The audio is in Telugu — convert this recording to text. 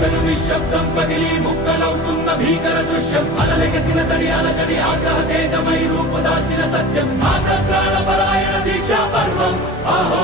పెను నిశ్శబ్దం పగిలి ముక్కలవుతున్న భీకర దృశ్యం అలలెగసిన తడి అలజడి ఆగ్రహ తేజమై రూపు దాల్చిన సత్యం ఆగ్రహ పరాయణ దీక్షా పర్వం అహో